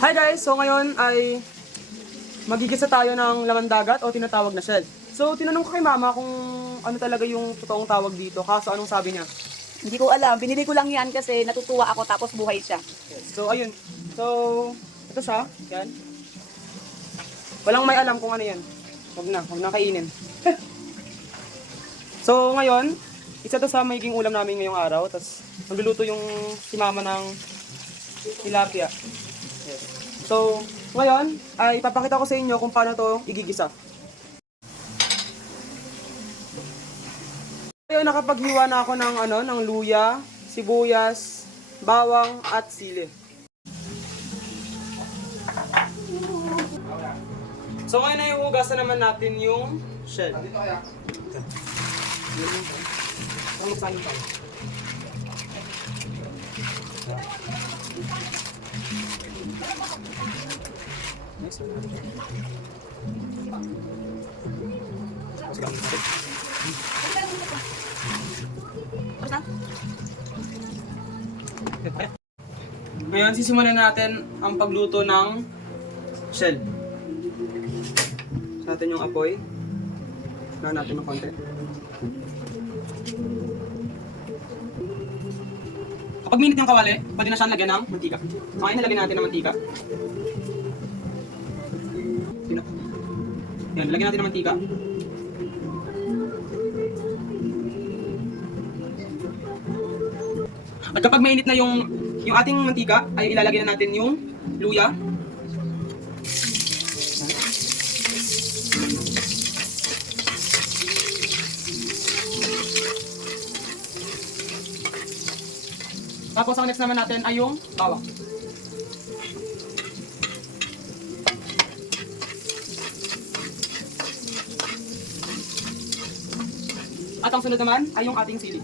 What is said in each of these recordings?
Hi guys! So ngayon ay magigisa tayo ng laman dagat o tinatawag na shell. So tinanong ko kay mama kung ano talaga yung totoong tawag dito. Kaso anong sabi niya? Hindi ko alam. Binili ko lang yan kasi natutuwa ako tapos buhay siya. So ayun. So ito siya. Yan. Walang may alam kung ano yan. Huwag na kainin. So ngayon, isa to sa magiging ulam namin ngayong araw. Tapos magluluto yung si mama ng tilapia. Yes. So, ngayon ay ipapakita ko sa inyo kung paano to igigisa. Ngayon nakapaghiwa na ako ng luya, sibuyas, bawang at sili. So ngayon ay hugasan naman natin yung shell. Ngayon, sisimulan natin ang pagluto ng shell. Sa natin yung apoy. Na natin ng konti. Kapag minit yung kawali, pwede na siyang lagyan ng mantika. Ngayon, nalagyan natin ng mantika. Yan, lagyan natin ng mantika. At kapag mainit na yung ating mantika, ay ilalagay na natin yung luya. Tapos ang next naman natin ay yung bawang. At ang sunod naman ay yung ating sili.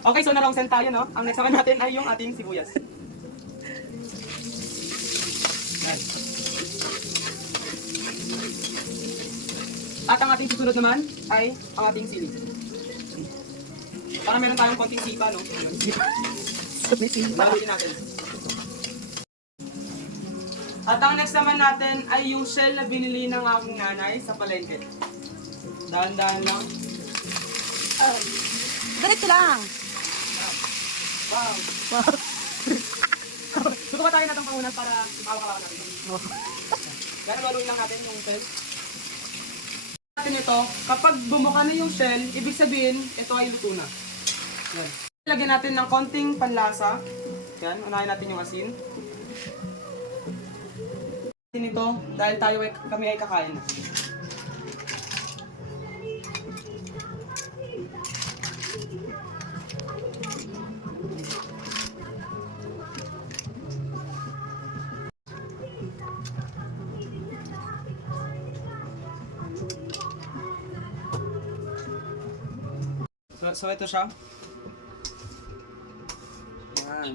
Okay, so na-wrong send tayo, no? Ang next naman natin ay yung ating sibuyas. Yan. At ang ating susunod naman ay ang ating sili. Para meron tayong konting sipa, no? May sipa. Malawin natin. At ang next naman natin ay yung shell na binili ng aking nanay sa palengke. Dahan-dahan lang. Ganito lang. Wow! Wow. Sukuha tayo natang pangunan para makawakawa natin. Gano'n maluin lang natin yung shell. Natin ito, kapag bumuka na yung shell, ibig sabihin, ito ay luto na. Yan. Lagyan natin ng konting panlasa. Yan, unahin natin yung asin. Natin ito, dahil kami ay kakain na. So ito siya. Yan.